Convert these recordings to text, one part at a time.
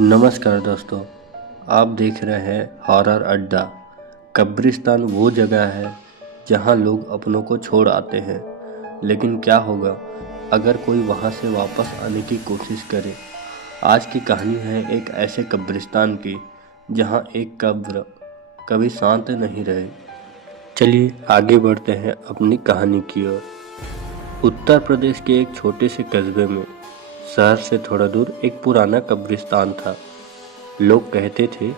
नमस्कार दोस्तों, आप देख रहे हैं हॉरर अड्डा। कब्रिस्तान वो जगह है जहां लोग अपनों को छोड़ आते हैं, लेकिन क्या होगा अगर कोई वहां से वापस आने की कोशिश करे। आज की कहानी है एक ऐसे कब्रिस्तान की जहां एक कब्र कभी शांत नहीं रहे। चलिए आगे बढ़ते हैं अपनी कहानी की ओर। उत्तर प्रदेश के एक छोटे से कस्बे में शहर से थोड़ा दूर एक पुराना कब्रिस्तान था। लोग कहते थे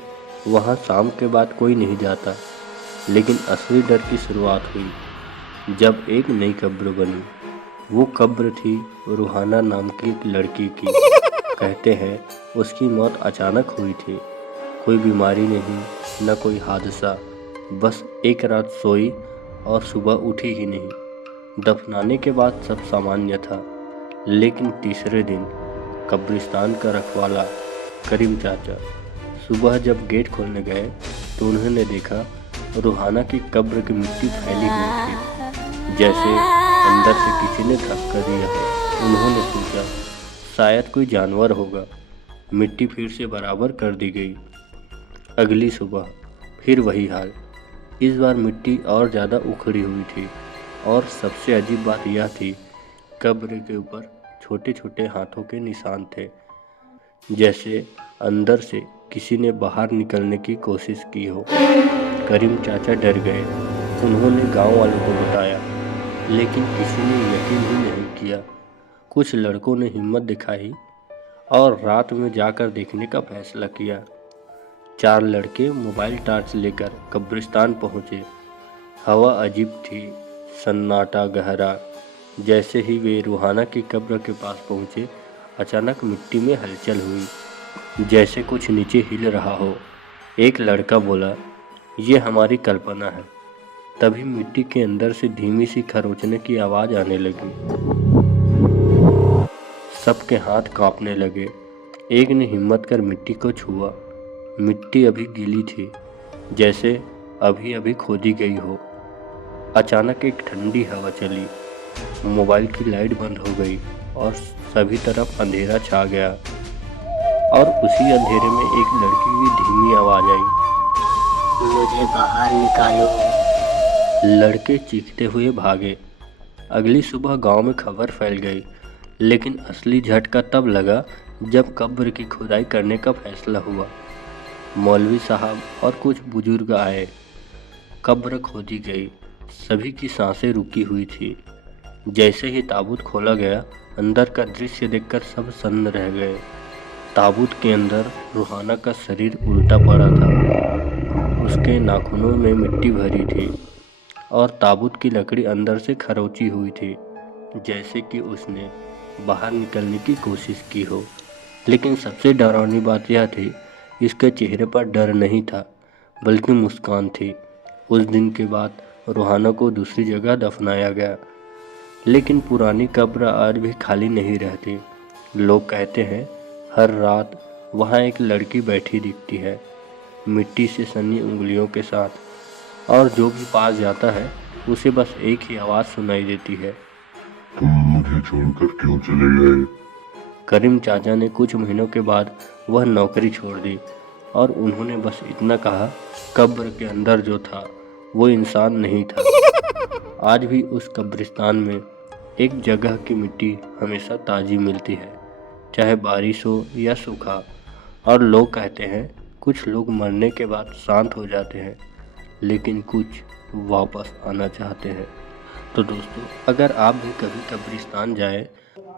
वहाँ शाम के बाद कोई नहीं जाता, लेकिन असली डर की शुरुआत हुई जब एक नई कब्र बनी। वो कब्र थी रूहाना नाम की एक लड़की की। कहते हैं उसकी मौत अचानक हुई थी, कोई बीमारी नहीं, न कोई हादसा, बस एक रात सोई और सुबह उठी ही नहीं। दफनाने के बाद सब सामान्य था, लेकिन तीसरे दिन कब्रिस्तान का रखवाला करीम चाचा सुबह जब गेट खोलने गए तो उन्होंने देखा रूहाना की कब्र की मिट्टी फैली हुई थी, जैसे अंदर से किसी ने धक्का दिया हो। उन्होंने सोचा शायद कोई जानवर होगा। मिट्टी फिर से बराबर कर दी गई। अगली सुबह फिर वही हाल। इस बार मिट्टी और ज़्यादा उखड़ी हुई थी, और सबसे अजीब बात यह थी कब्र के ऊपर छोटे छोटे हाथों के निशान थे, जैसे अंदर से किसी ने बाहर निकलने की कोशिश की हो। करीम चाचा डर गए। उन्होंने गांव वालों को बताया, लेकिन किसी ने यकीन ही नहीं किया। कुछ लड़कों ने हिम्मत दिखाई और रात में जाकर देखने का फैसला किया। 4 लड़के मोबाइल टॉर्च लेकर कब्रिस्तान पहुंचे। हवा अजीब थी, सन्नाटा गहरा। जैसे ही वे रूहाना की कब्र के पास पहुंचे, अचानक मिट्टी में हलचल हुई, जैसे कुछ नीचे हिल रहा हो। एक लड़का बोला, ये हमारी कल्पना है। तभी मिट्टी के अंदर से धीमी सी खरोंचने की आवाज़ आने लगी। सबके हाथ कांपने लगे। एक ने हिम्मत कर मिट्टी को छुआ। मिट्टी अभी गीली थी, जैसे अभी अभी खोदी गई हो। अचानक एक ठंडी हवा चली, मोबाइल की लाइट बंद हो गई और सभी तरफ अंधेरा छा गया। और उसी अंधेरे में एक लड़की की धीमी आवाज आई, मुझे बाहर निकालो। लड़के चीखते हुए भागे। अगली सुबह गांव में खबर फैल गई, लेकिन असली झटका तब लगा जब कब्र की खुदाई करने का फैसला हुआ। मौलवी साहब और कुछ बुजुर्ग आए। कब्र खोदी गई। सभी की सांसें रुकी हुई थी। जैसे ही ताबूत खोला गया, अंदर का दृश्य देखकर सब सन्न रह गए। ताबूत के अंदर रूहाना का शरीर उल्टा पड़ा था। उसके नाखूनों में मिट्टी भरी थी और ताबूत की लकड़ी अंदर से खरोंची हुई थी, जैसे कि उसने बाहर निकलने की कोशिश की हो। लेकिन सबसे डरावनी बात यह थी, इसके चेहरे पर डर नहीं था, बल्कि मुस्कान थी। उस दिन के बाद रूहाना को दूसरी जगह दफनाया गया, लेकिन पुरानी कब्र आज भी खाली नहीं रहती। लोग कहते हैं हर रात वहाँ एक लड़की बैठी दिखती है, मिट्टी से सनी उंगलियों के साथ, और जो भी पास जाता है उसे बस एक ही आवाज़ सुनाई देती है, तुम मुझे छोड़कर क्यों चले गए? करीम चाचा ने कुछ महीनों के बाद वह नौकरी छोड़ दी और उन्होंने बस इतना कहा, कब्र के अंदर जो था वो इंसान नहीं था। आज भी उस कब्रिस्तान में एक जगह की मिट्टी हमेशा ताज़ी मिलती है, चाहे बारिश हो या सूखा। और लोग कहते हैं कुछ लोग मरने के बाद शांत हो जाते हैं, लेकिन कुछ वापस आना चाहते हैं। तो दोस्तों, अगर आप भी कभी कब्रिस्तान जाए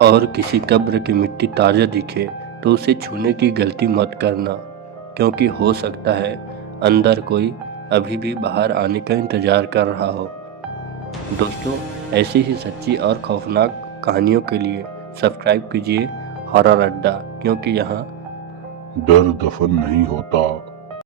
और किसी कब्र की मिट्टी ताज़ा दिखे तो उसे छूने की गलती मत करना, क्योंकि हो सकता है अंदर कोई अभी भी बाहर आने का इंतज़ार कर रहा हो। दोस्तों, ऐसी ही सच्ची और खौफनाक कहानियों के लिए सब्सक्राइब कीजिए हॉरर अड्डा, क्योंकि यहाँ डर दफन नहीं होता,